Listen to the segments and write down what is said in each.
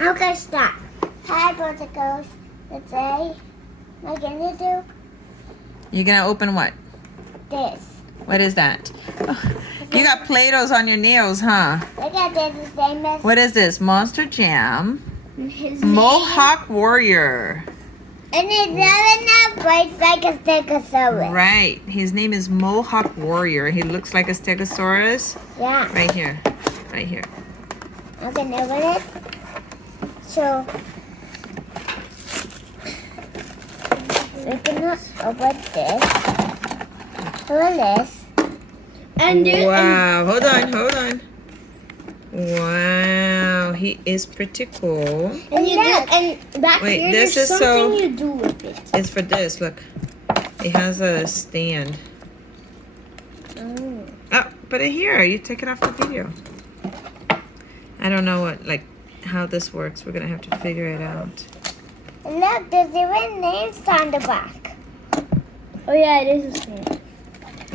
Okay, stop. Hi, Buttercups. Today, what am I gonna do? You're gonna open what? This. What is that? Oh, you got Play-Dohs on your nails, huh? Look at this, the same as What is this? Monster Jam. his Mohawk Warrior. And it doesn't have like a stegosaurus. Right. His name is Mohawk Warrior. He looks like a stegosaurus. Yeah. Right here. Right here. I'm gonna open it. So, we're gonna open this. Open this. And Wow. Hold on. Wow. He is pretty cool. And you do, and back Wait, here, this there's is something so- you do with it. It's for this. Look. It has a stand. Oh. Oh, put it here. You take it off the video. I don't know how this works. We're gonna have to figure it out. And look, there's even names on the back. Oh yeah, it is a stand.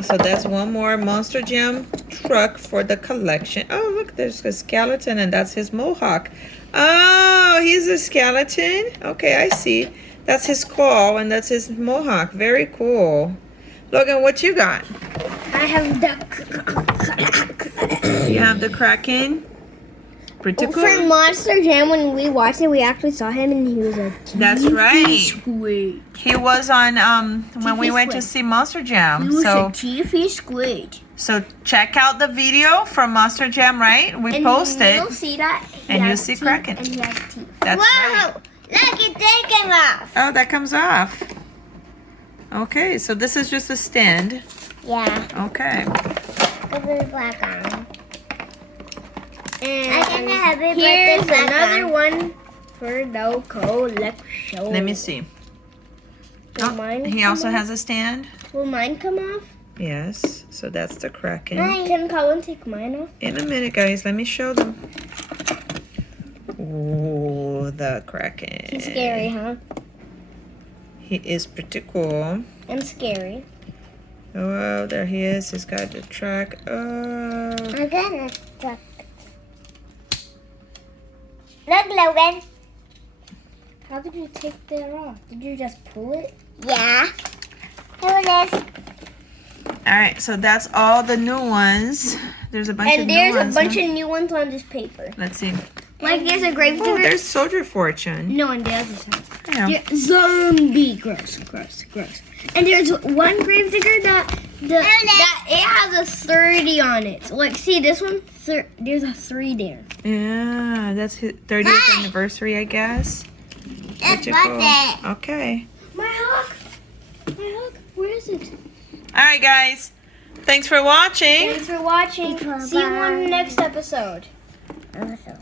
So that's one more Monster Jam truck for the collection. Oh, look, there's a skeleton, and that's his Mohawk. Oh, he's a skeleton. Okay, I see. That's his skull, and that's his Mohawk. Very cool. Logan, what you got? I have the You have the Kraken. Pretty For cool. Monster Jam, when we watched it, we actually saw him, and he was a That's right. squid. He was on when we TV went to squid. see Monster Jam. He was So a TV squid. so check out the video from Monster Jam, right? We And posted. you'll see that. he And you'll has see teeth, Kraken. And he has teeth. That's right. Look, it's taking off. Oh, that comes off. Okay, so this is just a stand. Yeah. Okay. Go put the black on. And I'm gonna have it here's put the black another on. one for the collection. Let me see. Will Oh, mine he come also off? has a stand. Will mine come off? Yes. So that's the Kraken. Can Colin take mine off? In a minute, guys. Let me show them. Ooh, the Kraken. He's scary, huh? He is pretty cool. And scary. Oh, there he is. He's got the track. Oh. I'm gonna stuck. Look, Logan. How did you take that off? Did you just pull it? Yeah. Here it is. All right. So that's all the new ones. There's a bunch of And new there's a ones. bunch huh? of new ones on this paper. Let's see. Like there's a grave Oh, digger. there's Soldier Fortune. No, and there's this one. Yeah. Zombie, gross. And there's one grave digger that it has a 30 on it. Like, see this one? There's a 3 there. Yeah, that's his 30th anniversary, I guess. That's Pretty what cool. it. Okay. My hawk, where is it? All right, guys. Thanks for watching. Thanks for watching. See you on the next episode. Also.